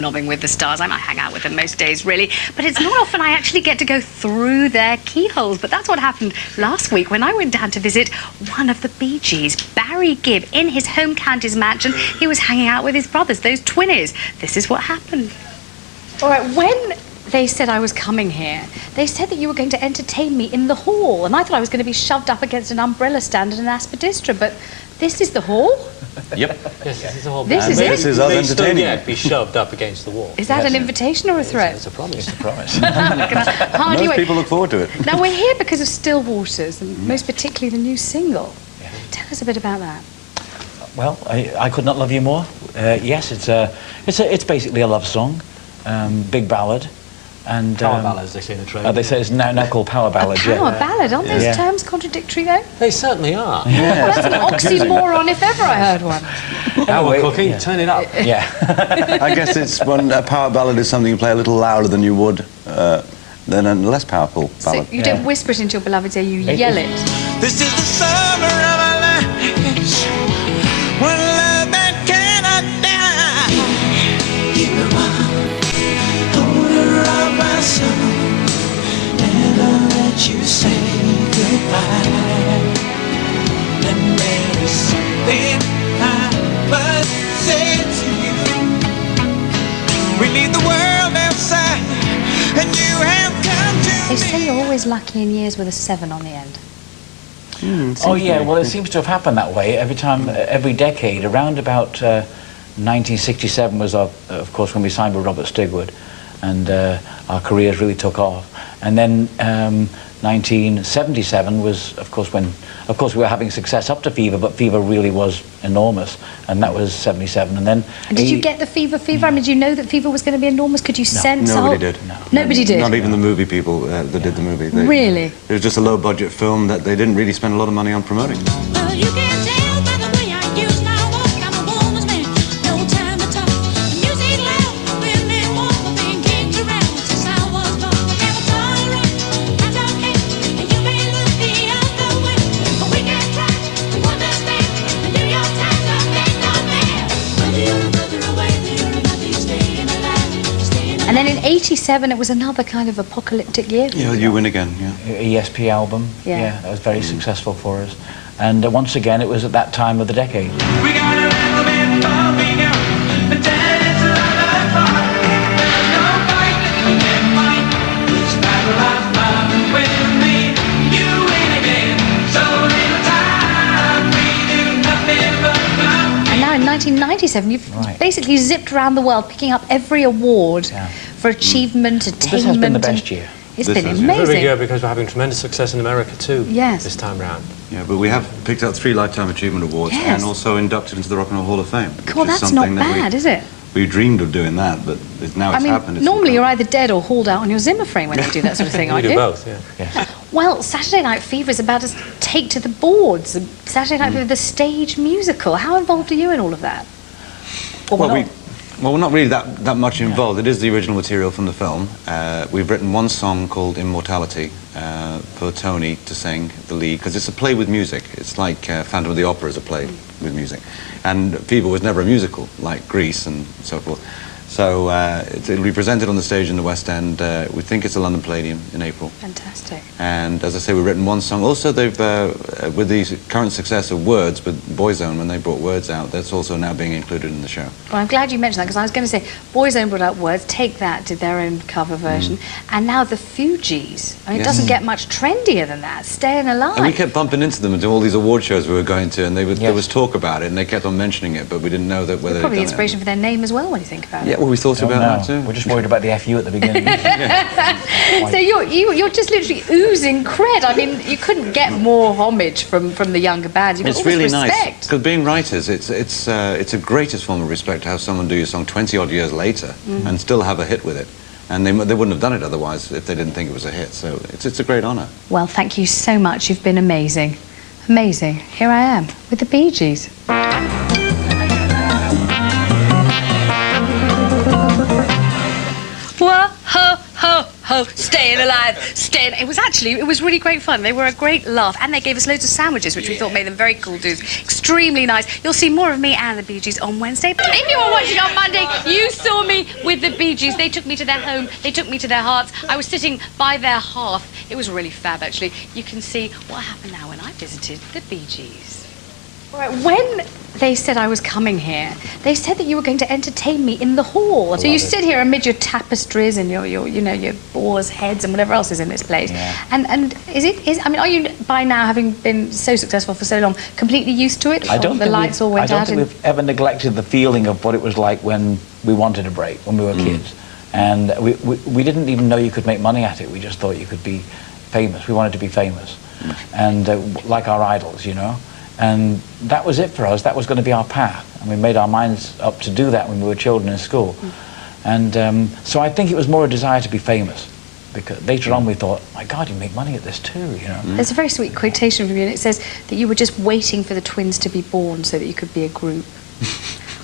nobbing with the stars. I might hang out with them most days, really. But it's not often I actually get to go through their keyholes. But that's what happened last week when I went down to visit one of the Bee Gees, Barry Gibb, in his home county's mansion. He was hanging out with his brothers, those twinnies. This is what happened. All right, when they said I was coming here, they said that you were going to entertain me in the hall, and I thought I was going to be shoved up against an umbrella stand in an aspidistra, but this is the hall? Yep. Yes, this is the whole This is it? This is us entertaining. Yet be shoved up against the wall. Is that an invitation or a threat? It's a promise. It's a promise. Hardly Most wait. people look forward to it. Now, we're here because of Still Waters, and most particularly the new single. Yeah. Tell us a bit about that. Well, I could not love you more. Yes, it's basically a love song, big ballad, and Power ballads, they say in the trailer. they say it's now called power ballad. A power ballad, aren't those Yeah. terms contradictory though? They certainly are. Yeah. That's an oxymoron if ever I heard one. Now we're Anyway, cooking, yeah. turn it up. Yeah. I guess it's when a power ballad is something you play a little louder than you would than a less powerful ballad. So you don't whisper it into your beloved's ear, you yell it. This is the summer of our lives, one love that cannot die. You're the one, owner of my soul, never let you say goodbye. And there is something I must say to you. We leave the world outside, and you have come to They me. say you're always lucky in years with a 7 on the end. Oh yeah. Well, it seems to have happened that way every time, every decade. Around about 1967 was, of course, when we signed with Robert Stigwood, and our careers really took off. And then 1977 was, of course, when, of course, we were having success up to Fever, but Fever really was enormous, and that was 77. And then. And did you get the Fever? I mean, did you know that Fever was going to be enormous? Could you sense? Nobody did. No. Nobody did. Not even the movie people that did the movie. Really? It was just a low-budget film that they didn't really spend a lot of money on promoting. Well, you can tell by the way I use my walk. I'm a woman's man, no time to talk. The music loud, women walk, but being kicked around since I was born. Never tolerate, I don't hate, and you may look the other way, but we can try to understand. The New York Times are made no man. Whether you're further away, you're about to staying alive, staying alive. And then in 87, it was another kind of apocalyptic year. Yeah, You Win Again, yeah. ESP album. Yeah. That was very successful for us. And once again, it was at that time of the decade. We got a little bit bumping out, but then it's another fight. There's no fight that we can't fight. This battle of love with me, you win again. So little time, we do nothing but love. And now in 1997, you've Right. basically zipped around the world, picking up every award for achievement, attainment. This has been the and- best year. It's This been has, Very yeah. amazing. good, because we're having tremendous success in America too. Yes. This time round. Yeah, but we have picked up 3 Lifetime Achievement Awards Yes. and also inducted into the Rock and Roll Hall of Fame. which Well, is that's not something that bad, is it? We dreamed of doing that, but now I it's mean, happened. It's normally you're incredible. either dead or hauled out on your Zimmer frame when you do that sort of thing, We aren't do you? both, yeah. Yes. Well, Saturday Night Fever is about to take to the boards. Saturday Night Fever, the stage musical. How involved are you in all of that? Or Well, not? we're not really that much involved. It is the original material from the film. We've written one song called Immortality for Tony to sing the lead, because it's a play with music. It's like Phantom of the Opera is a play with music. And Fever was never a musical, like Grease and so forth. So it'll be presented on the stage in the West End. We think it's the London Palladium in April. Fantastic. And as I say, we've written one song. Also, they've, with the current success of Words, with Boyzone, when they brought Words out, that's also now being included in the show. Well, I'm glad you mentioned that, because I was going to say, Boyzone brought out Words, Take That did their own cover version, and now the Fugees. I mean, it Yes. doesn't get much trendier than that, Staying Alive. And we kept bumping into them into all these award shows we were going to, and there Yes. was talk about it, and they kept on mentioning it, but we didn't know that whether Probably the they'd done inspiration for their name as well, when you think about it. Yeah, well, we thought Oh, about no. that too. We're just worried about the FU at the beginning. it. So you're just literally oozing cred. I mean, you couldn't get more homage from the younger bands. You've got It's all this really nice, respect. because being writers, it's a greatest form of respect to have someone do your song 20-odd years later and still have a hit with it. And they wouldn't have done it otherwise if they didn't think it was a hit. So it's a great honour. Well, thank you so much. You've been amazing. Amazing. Here I am with the Bee Gees. Whoa, ho, ho, ho. oh, staying alive, staying. It was really great fun. They were a great laugh, and they gave us loads of sandwiches, which we thought made them very cool dudes. Extremely nice. You'll see more of me and the Bee Gees on Wednesday. But if you were watching on Monday, you saw me with the Bee Gees. They took me to their home. They took me to their hearts. I was sitting by their hearth. It was really fab, actually. You can see what happened now when I visited the Bee Gees. All right, when they said I was coming here, they said that you were going to entertain me in the hall. So you sit here amid your tapestries and your boars' heads and whatever else is in this place. Yeah. And I mean, are you by now, having been so successful for so long, completely used to it? I don't The think lights all went I don't out. think we've ever neglected the feeling of what it was like when we wanted a break, when we were kids. And we didn't even know you could make money at it. We just thought you could be famous. We wanted to be famous. And like our idols, you know. And that was it for us. That was going to be our path. And we made our minds up to do that when we were children in school. And so I think it was more a desire to be famous. Because later on we thought, my God, you make money at this too, you know. There's a very sweet quotation from you, and it says that you were just waiting for the twins to be born so that you could be a group.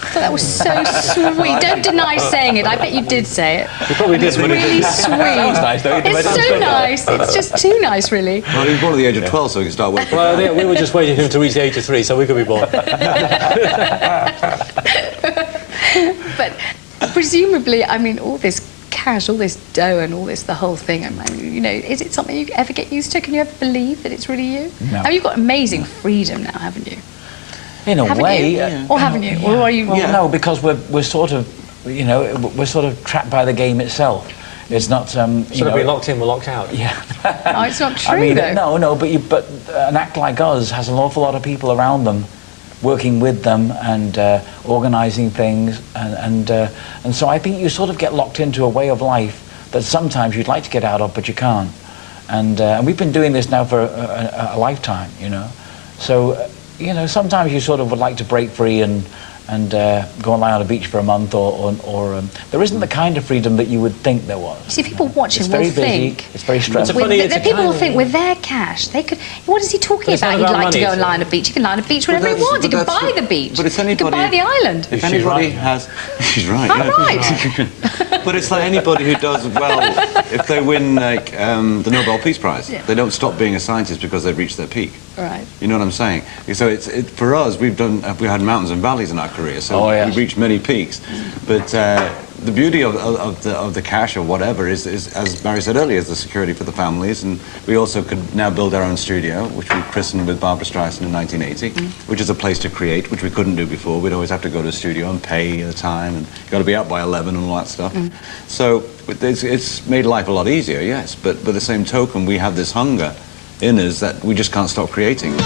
I thought that was so sweet. Don't deny saying it. I bet you did say it. You probably did. It's really sweet. That was nice, though. It's so nice. It's just too nice, really. Well, he was born at the age of 12, so he could start working. Well, we were just waiting for him to reach the age of 3, so we could be born. But presumably, I mean, all this cash, all this dough, and all this, the whole thing. I mean, you know, is it something you ever get used to? Can you ever believe that it's really you? No. I mean, you've got amazing freedom now, haven't you? In a Haven't way. you? Or haven't you? Or are you? Well, no, because we're sort of, you know, we're sort of trapped by the game itself. It's not, you Sort of know, being locked in, we're locked out. Yeah. Oh, it's not true, I mean, though. no, but an act like us has an awful lot of people around them, working with them and organising things, and so I think you sort of get locked into a way of life that sometimes you'd like to get out of, but you can't. And we've been doing this now for a lifetime, you know. So, you know, sometimes you sort of would like to break free and go and lie on a beach for a month, or there isn't the kind of freedom that you would think there was. You see, people watching It's will very busy, think. it's very stressful. It's funny, The it's a people kind will of- think with their cash, they could. What is he talking it's not about? He'd about like to money, go and it's- lie on a beach. You can lie on a beach whenever he that's- wants. He but can buy that's- the beach. but it's He can anybody- buy the island. If She's anybody right. has... She's right, I'm yeah. right. But it's like anybody who does well, if they win like the Nobel Peace Prize, Yeah. they don't stop being a scientist because they've reached their peak. Right. You know what I'm saying? So for us, we had mountains and valleys in our career, so Oh, yes. we've reached many peaks. But the beauty of the cash or whatever is, as Barry said earlier, is the security for the families. And we also could now build our own studio, which we christened with Barbara Streisand in 1980, which is a place to create, which we couldn't do before. We'd always have to go to a studio and pay the time, and you've got to be up by 11 and all that stuff. So it's made life a lot easier, yes. But by the same token, we have this hunger in us that we just can't stop creating.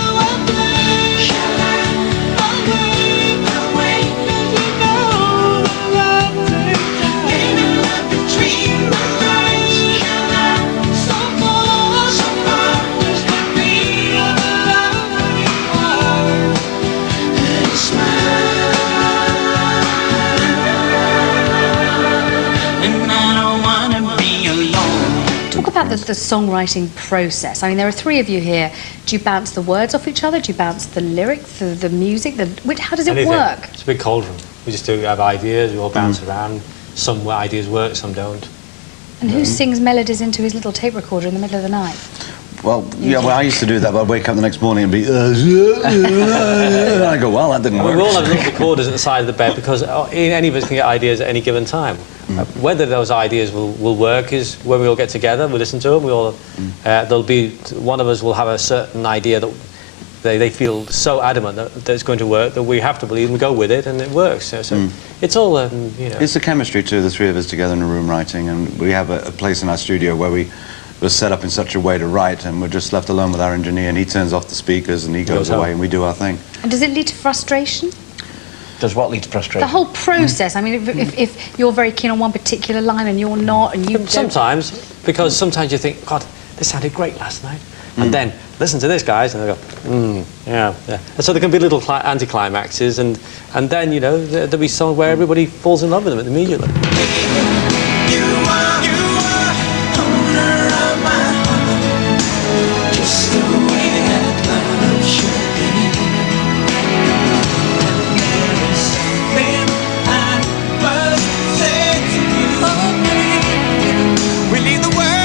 Talk about the songwriting process. I mean, there are three of you here. Do you bounce the words off each other? Do you bounce the lyrics, the music? How does it Anything. work? It's a big cauldron. We just do have ideas, we all bounce around. Some ideas work, some don't. And who sings melodies into his little tape recorder in the middle of the night? Well, yeah, well, I used to do that, but I'd wake up the next morning and be... and I go, well, that didn't We work. all have little recorders at the side of the bed because any of us can get ideas at any given time. Whether those ideas will work is when we all get together, we listen to them, there'll be, one of us will have a certain idea that they feel so adamant that it's going to work that we have to believe and go with it, and it works. So it's all, you know... It's the chemistry, too, the three of us together in a room writing, and we have a place in our studio where we were set up in such a way to write, and we're just left alone with our engineer, and he turns off the speakers, and he goes home. away, and we do our thing. And does it lead to frustration? Does what lead to frustration? The whole process. I mean, if you're very keen on one particular line and you're not, and you don't... Sometimes, because sometimes you think, God, this sounded great last night. And then, listen to this, guys, and they go, yeah. And so there can be little anticlimaxes, and then, you know, there'll be songs where everybody falls in love with them immediately. We leave the world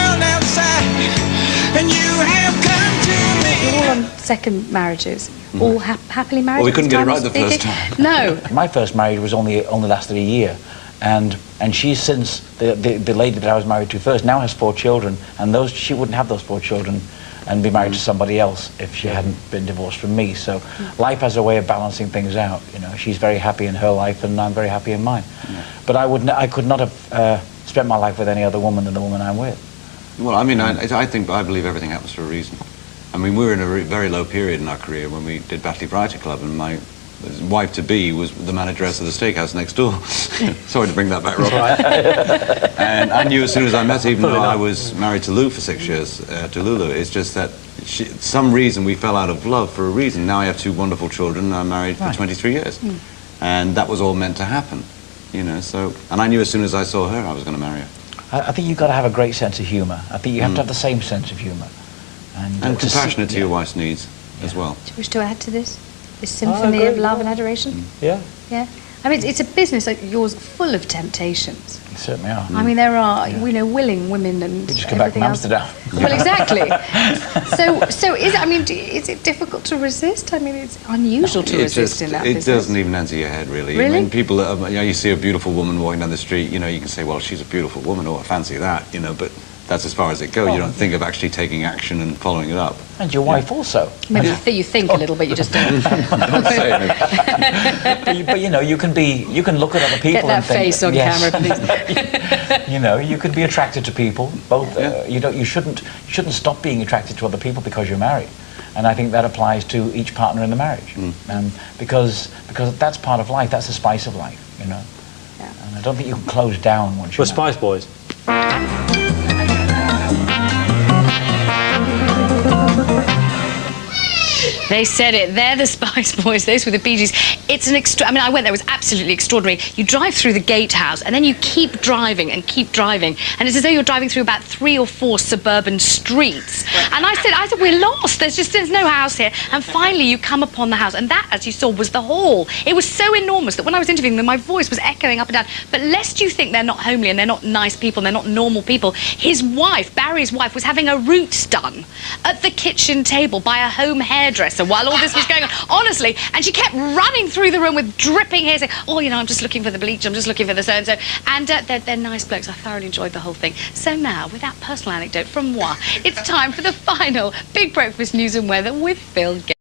marriages? All happily married? Well, we at couldn't this get it time right of the first speaking? time. No. My first marriage was only lasted a year, and she's since, the lady that I was married to first now has 4 children, and she wouldn't have those 4 children and be married to somebody else if she hadn't been divorced from me. So life has a way of balancing things out. You know, she's very happy in her life, and I'm very happy in mine. But I could not have spent my life with any other woman than the woman I'm with. Well, I mean, I believe everything happens for a reason. I mean, we were in a very low period in our career when we did Batley Variety Club, and my wife-to-be was the manageress of the steakhouse next door. Sorry to bring that back, Rob. And I knew as soon as I met her, even though I was married to Lou for 6 years, to Lulu, it's just that some reason we fell out of love for a reason. Now I have 2 wonderful children, and I'm married for 23 years. And that was all meant to happen, you know, so... And I knew as soon as I saw her, I was going to marry her. I think you've got to have a great sense of humour. I think you have to have the same sense of humour. And compassionate to your wife's needs as well. Do you wish to add to this? This symphony of love and adoration? Yeah. Yeah. I mean, it's a business like yours full of temptations. You certainly are. I mean, there are, we know, willing women and You just come back from everything else. Amsterdam. Well, exactly. So is it, I mean, is it difficult to resist? I mean, it's unusual to resist in that business. It doesn't even enter your head, really. Really? I mean, people, you know, you see a beautiful woman walking down the street, you know, you can say, well, she's a beautiful woman, or I fancy that, you know, but that's as far as it goes. You don't think of actually taking action and following it up. And your wife also. Maybe you think a little bit, you just don't. But you know, you can look at other people Get that and think, face on yes. camera, please. You know, you could be attracted to people. Both. You shouldn't stop being attracted to other people because you're married. And I think that applies to each partner in the marriage. Because that's part of life. That's the spice of life. You know. Yeah. And I don't think you can close down once you're We're married. Spice Boys. They said it. They're the Spice Boys. Those were the Bee Gees. It's an I mean, I went there. It was absolutely extraordinary. You drive through the gatehouse, and then you keep driving and keep driving, and it's as though you're driving through about 3 or 4 suburban streets. And I said, we're lost. There's no house here. And finally, you come upon the house, and that, as you saw, was the hall. It was so enormous that when I was interviewing them, my voice was echoing up and down. But lest you think they're not homely and they're not nice people, and they're not normal people, his wife, Barry's wife, was having her roots done at the kitchen table by a home hairdresser while all this was going on, honestly, and she kept running through the room with dripping hair saying, oh, you know, I'm just looking for the bleach, I'm just looking for the so-and-so, and they're nice blokes. I thoroughly enjoyed the whole thing. So now, with that personal anecdote from moi, it's time for the final Big Breakfast News and Weather with Phil Gale.